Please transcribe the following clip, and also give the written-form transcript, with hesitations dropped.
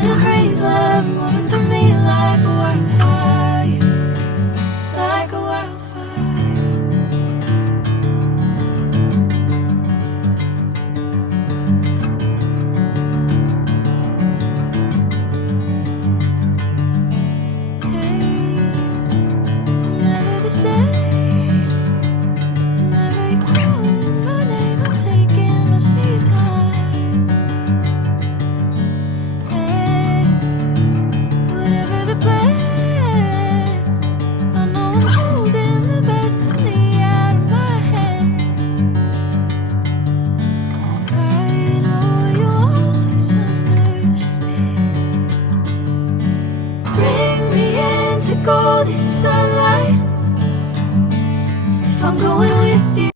in a crazy love, moving through me like a wildfire, like a wildfire. Hey, I'm never the same. Whenever you're calling my name, I'm taking my sweet time. Hey, whatever the plan, I know I'm holding the best of me out of my hand. I know you'll always understand. Bring me into golden sunlight. If I'm going